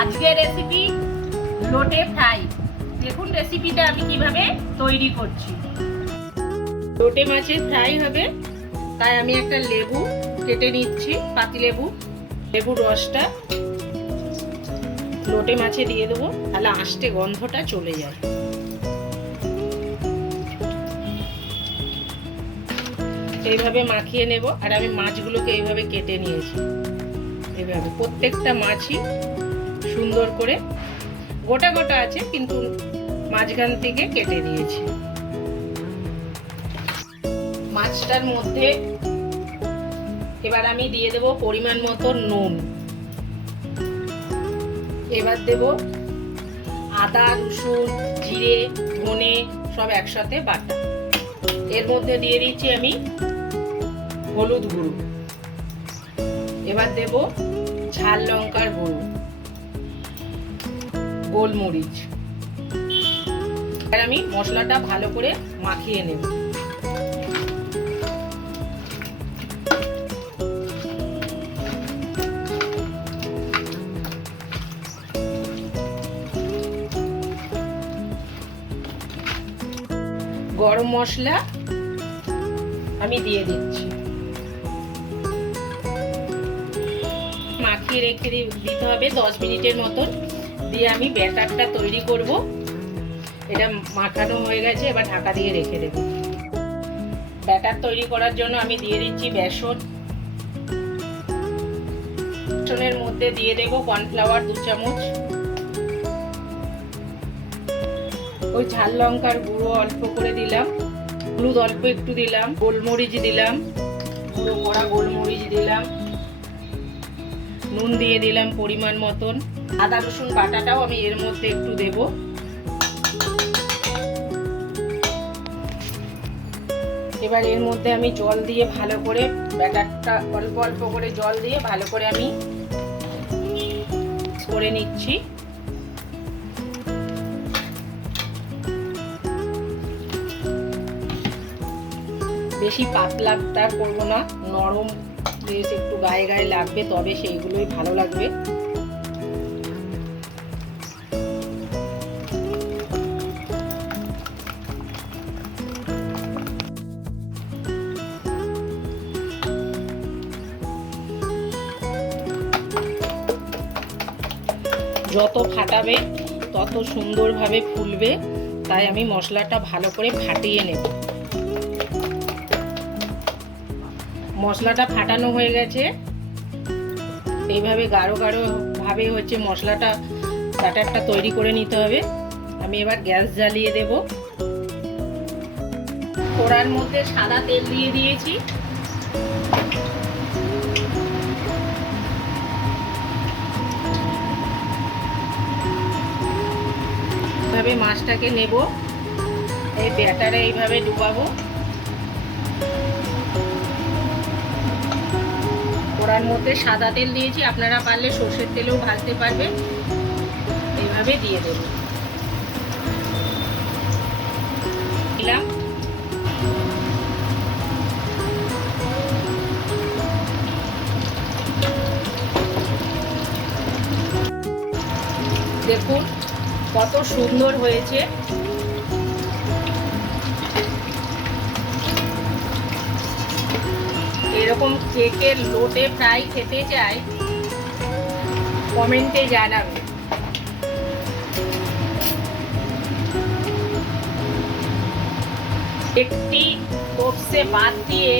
আজকের রেসিপি লোটে ফ্রাই দেখুন রেসিপিটা আমি কীভাবে তৈরি করছি। লোটে মাছের ফ্রাই হবে, তাই আমি একটা লেবু কেটে নিচ্ছি, পাতি লেবু, লেবুর রসটা। লোটে মাছে দিয়ে দেবো, তাহলে আঁশটে গন্ধটা চলে যায়। এইভাবে মাখিয়ে নেব, আর আমি মাছগুলোকে এইভাবে কেটে নিয়েছি। এইভাবে প্রত্যেকটা মাছই সুন্দর করে গোটা গোটা আছে, কিন্তু মাঝখান থেকে কেটে দিয়েছি মাছটার মধ্যে এবার আমি দিয়ে দেব পরিমাণ মতো নুন। এবার দেব আদা, রসুন, জিরে, ধনে, সব একসাথে বাটা। এর মধ্যে দিয়ে দিচ্ছি আমি হলুদ গুঁড়ো। এবার দেব ঝাল লঙ্কার গুঁড়ো। গোলমরিচ। আর আমি মশলাটা ভালো করে মাখিয়ে নেব। গরম মশলা আমি দিয়ে দিচ্ছি। মাখিয়ে রেখে দিতে হবে দশ মিনিটের মতন। দিয়ে আমি ব্যাটারটা তৈরি করব। এটা মাখানো হয়ে গেছে, এবার ঢাকা দিয়ে রেখে দেব। ব্যাটার তৈরি করার জন্য আমি দিয়ে দিচ্ছি বেসন। বেসনের মধ্যে দিয়ে দেব কর্নফ্লাওয়ার দু চামচ। ওই ঝাল লঙ্কার গুঁড়ো অল্প করে দিলাম। হলুদ অল্প একটু দিলাম, গোলমরিচ দিলাম। গুঁড়ো করা গোলমরিচ দিলাম। নুন দিয়ে দিলাম পরিমাণ মতন। আদা, রসুন বাটাটাও আমি এর মধ্যে একটু দেব। এবার এর মধ্যে আমি জল দিয়ে ভালো করে, ব্যাটারটা অল্প অল্প করে জল দিয়ে ভালো করে আমি করে নিচ্ছি। বেশি পাতলাটা করব না, নরম বেশ একটু গায়ে গায়ে লাগবে, তবে সেইগুলোই ভালো লাগবে। যত ফাটাবে, তত সুন্দরভাবে ফুলবে। তাই আমি মশলাটা ভালো করে ফাটিয়ে নেব। মশলাটা ফাটানো হয়ে গেছে। এইভাবে গাঢ় গাঢ় ভাবে হচ্ছে মশলাটা, ব্যাটারটা তৈরি করে নিতে হবে। আমি এবার গ্যাস জ্বালিয়ে দেব। কড়ার মধ্যে সাদা তেল দিয়ে দিয়েছি। এইভাবে মাছটাকে নেব। এই ব্যাটারে এইভাবে ডুবাবো। কড়ার মধ্যে সাদা তেল দিয়েছি, আপনারা পারলে সর্ষের তেলেও ভাজতে পারবেন। এইভাবে দিয়ে দেব। দিলাম। দেখুন কত সুন্দর হয়েছে। এরকম কেকের লোটে ফ্রাই খেতে চাই। কমেন্টে জানাবে। একটি কোপসে বাদ দিয়ে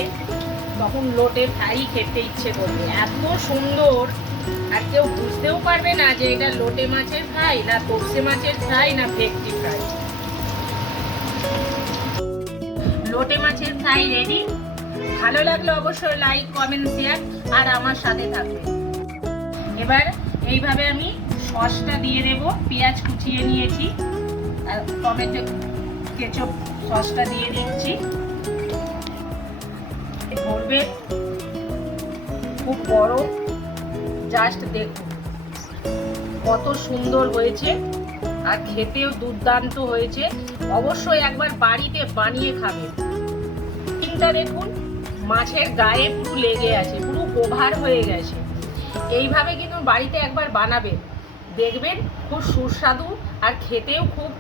তখন লোটে ফ্রাই খেতে ইচ্ছে করবে। এত সুন্দর আর কেউ বুঝতেও পারবে না যে এটা লোটে মাছের ফ্রাই না তোপসে মাছের ফ্রাই না ভেটকি ফ্রাই। লোটে মাছের ফ্রাই রেডি ভালো লাগলে অবশ্যই লাইক কমেন্ট শেয়ার আর আমার সাথে থাকবে। এবার এইভাবে আমি সসটা দিয়ে দেব, পেঁয়াজ কুচিয়ে নিয়েছি, আর টমেটো, কেচপ সসটা দিয়ে দিচ্ছি। ধরবে খুব বড় জাস্ট দেখুন কত সুন্দর হয়েছে আর খেতেও দুর্দান্ত হয়েছে। অবশ্যই একবার বাড়িতে বানিয়ে খাবেন চিন্তা দেখুন, মাছের গায়ে পুরো লেগে আছে, পুরো গোভার হয়ে গেছে। এইভাবে কিন্তু বাড়িতে একবার বানাবেন দেখবেন খুব সুস্বাদু আর খেতেও খুব